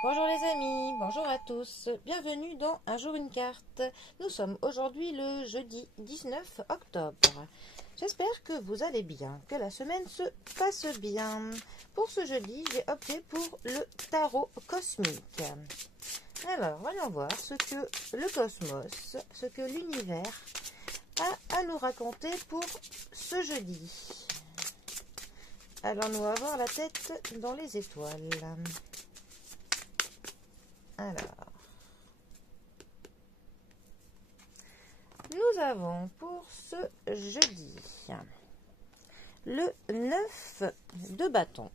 Bonjour les amis, bonjour à tous, bienvenue dans Un jour une carte. Nous sommes aujourd'hui le jeudi 19 octobre. J'espère que vous allez bien, que la semaine se passe bien. Pour ce jeudi, j'ai opté pour le tarot cosmique. Alors, voyons voir ce que le cosmos, ce que l'univers a à nous raconter pour ce jeudi. Alors, nous allons avoir la tête dans les étoiles. Alors, nous avons pour ce jeudi le 9 de bâton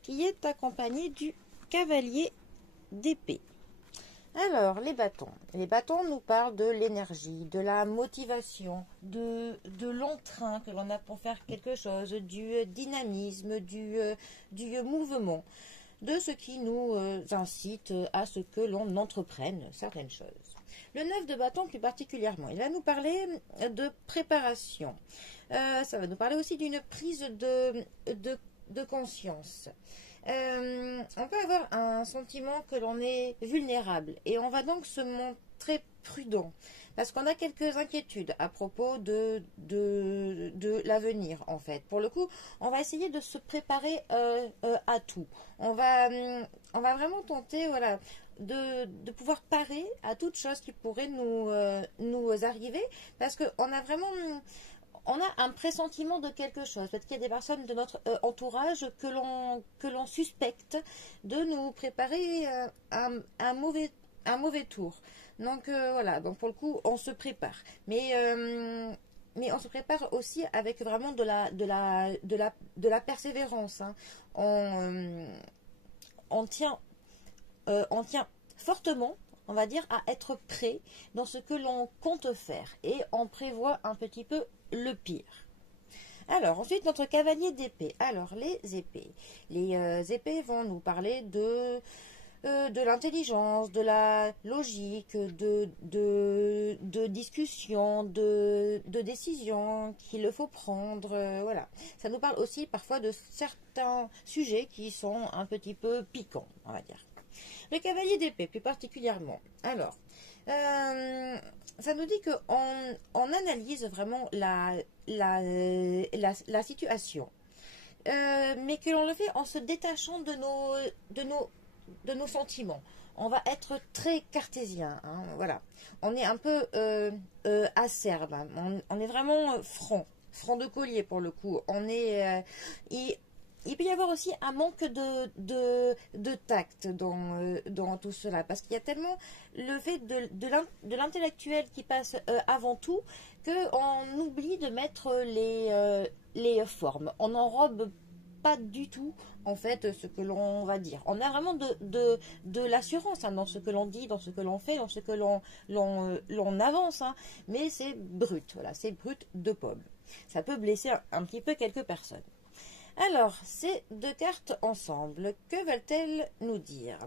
qui est accompagné du cavalier d'épée. Alors, les bâtons nous parlent de l'énergie, de la motivation, de l'entrain que l'on a pour faire quelque chose, du dynamisme, du mouvement, de ce qui nous incite à ce que l'on entreprenne certaines choses. Le 9 de bâton plus particulièrement, il va nous parler de préparation. Ça va nous parler aussi d'une prise de conscience. On peut avoir un sentiment que l'on est vulnérable et on va donc se montrer prudent parce qu'on a quelques inquiétudes à propos de l'avenir en fait. Pour le coup, on va essayer de se préparer à tout. On va vraiment tenter de pouvoir parer à toute chose qui pourrait nous arriver parce qu'on a vraiment... On a un pressentiment de quelque chose. Peut-être qu'il y a des personnes de notre entourage que l'on suspecte de nous préparer un mauvais tour. Donc voilà, donc pour le coup, on se prépare. Mais on se prépare aussi avec vraiment de la persévérance. Hein. On tient fortement, on va dire, à être prêt dans ce que l'on compte faire. Et on prévoit un petit peu le pire. Alors, ensuite, notre cavalier d'épée. Alors, les épées. Les épées vont nous parler de l'intelligence, de la logique, de discussion, de décision qu'il faut prendre. Voilà. Ça nous parle aussi parfois de certains sujets qui sont un petit peu piquants, on va dire. Le cavalier d'épée, plus particulièrement. Alors, ça nous dit qu'on analyse vraiment la situation, mais que l'on le fait en se détachant de nos sentiments. On va être très cartésien, hein, voilà. On est un peu acerbe, hein. On est vraiment franc de collier pour le coup. Il peut y avoir aussi un manque de tact dans tout cela, parce qu'il y a tellement le fait de l'intellectuel qui passe avant tout, qu'on oublie de mettre les formes. On n'enrobe pas du tout, en fait, ce que l'on va dire. On a vraiment de l'assurance hein, dans ce que l'on dit, dans ce que l'on fait, dans ce que l'on avance, hein, mais c'est brut, voilà, c'est brut de pomme. Ça peut blesser un petit peu quelques personnes. Alors, ces deux cartes ensemble, que veulent-elles nous dire?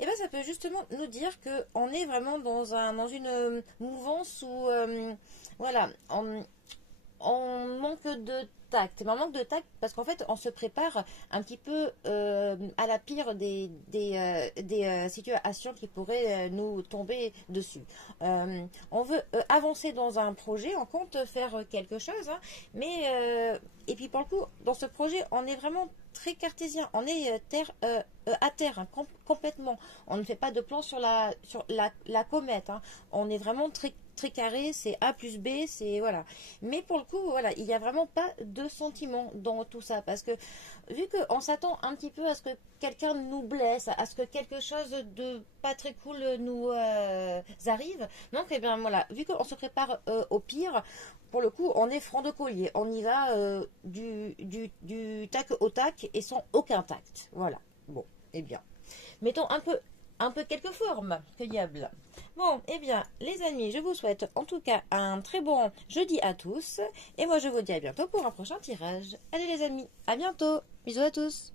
Eh bien, ça peut justement nous dire qu'on est vraiment dans une mouvance où, voilà, on manque de tact. Mais on manque de tact parce qu'en fait, on se prépare un petit peu à la pire des situations qui pourraient nous tomber dessus. On veut avancer dans un projet, on compte faire quelque chose, hein, mais... et puis pour le coup, dans ce projet, on est vraiment très cartésien. On est à terre, hein, complètement. On ne fait pas de plan sur la comète. Hein. On est vraiment très carré, c'est A plus B, c'est voilà. Mais pour le coup, voilà, il n'y a vraiment pas de sentiment dans tout ça. Parce que vu qu'on s'attend un petit peu à ce que quelqu'un nous blesse, à ce que quelque chose de pas très cool nous arrive, donc eh bien voilà, vu qu'on se prépare au pire, pour le coup, on est franc de collier. On y va du tac au tac et sans aucun tact. Voilà. Bon, eh bien. Mettons un peu quelques formes que diable. Bon, eh bien, les amis, je vous souhaite en tout cas un très bon jeudi à tous. Et moi, je vous dis à bientôt pour un prochain tirage. Allez les amis, à bientôt. Bisous à tous.